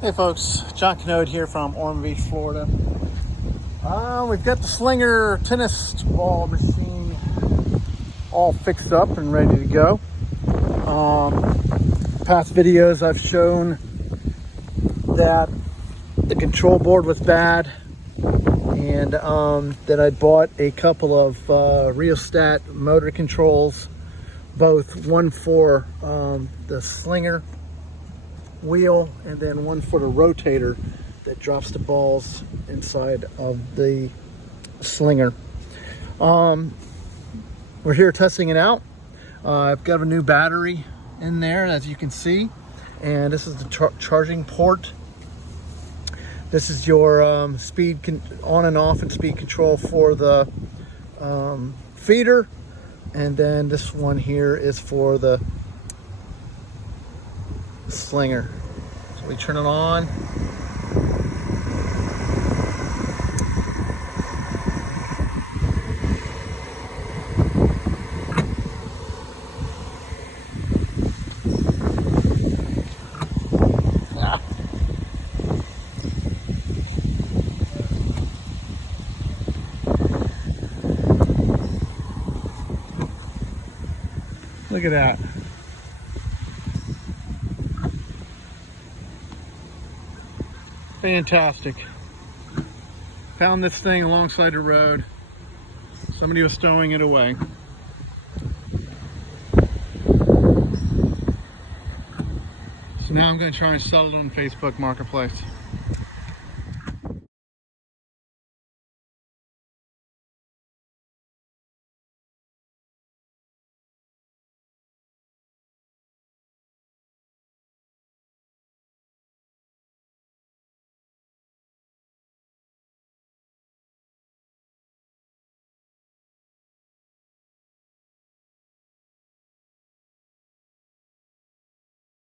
Hey folks, John Canode here from Ormond Beach, Florida. We've got the Slinger tennis ball machine all fixed up and ready to go. Past videos I've shown that the control board was bad and that I bought a couple of rheostat motor controls, both one for the Slinger wheel and then one for the rotator that drops the balls inside of the Slinger. We're here testing it out. I've got a new battery in there, as you can see, and this is the charging port. This is your speed on and off and speed control for the feeder, and then this one here is for the Slinger. So we turn it on. Look at that. Fantastic. Found this thing alongside the road. Somebody was stowing it away. So now I'm going to try and sell it on Facebook Marketplace.